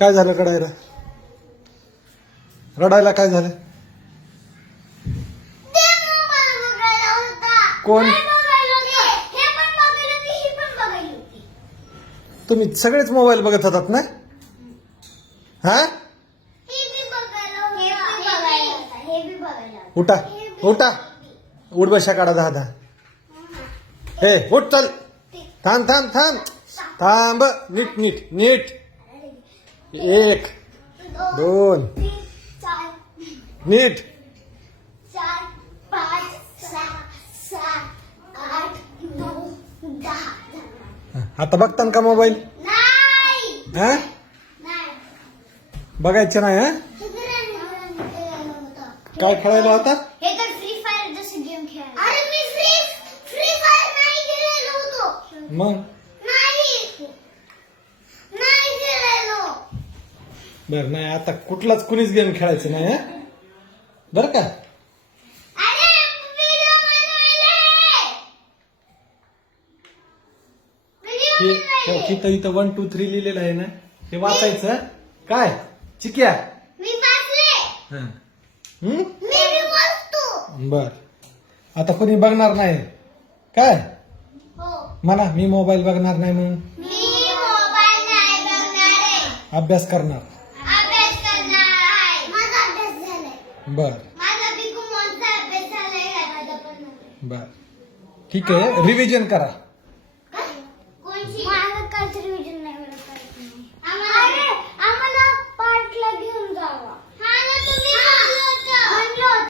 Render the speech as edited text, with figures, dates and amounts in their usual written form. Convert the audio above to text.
काय झालं रडायला? रडायला काय झालं? कोण? तुम्ही सगळेच मोबाईल बघत होतात ना? हा? उठा उठा, उठ बशा काढा 10-10. हे उठ, चल. थांब थांब थांब थांब, नीट नीट नीट. 1 2 नीट. 4 5 6 7 8 9 10. आता बघतान का मोबाईल? नाही हा? नाही. बघायचं नाही. हा? काय खेळायला होता? हे तर फ्री फायर जसे गेम खेळायला. अरे मी फ्री फायर नाही खेळलेलो होतो. मग नाही नाही खेळलेलो. बर, नाही आता कुठलाच कुणीच गेम खेळायचं नाही. हा? बर का? अरे व्हिडिओ बनवायला. हे इथं 1 2 3 लिहिलेलं आहे ना, हे वाचायचं. काय चिक्या? मी वाचले. हा. मी बी वाचतो. बर, आता कोणी बघणार नाही काय? हो. म्हणा मी मोबाईल बघणार नाही म्हणून. मी मोबाईल नाही बघणार आहे. अभ्यास करणार. अभ्यास करणार आहे. माझा अभ्यास झालाय. बर माझा बिकू मोठा अभ्यास झालाय. माझा पण बर, ठीक आहे. रिव्हिजन करा.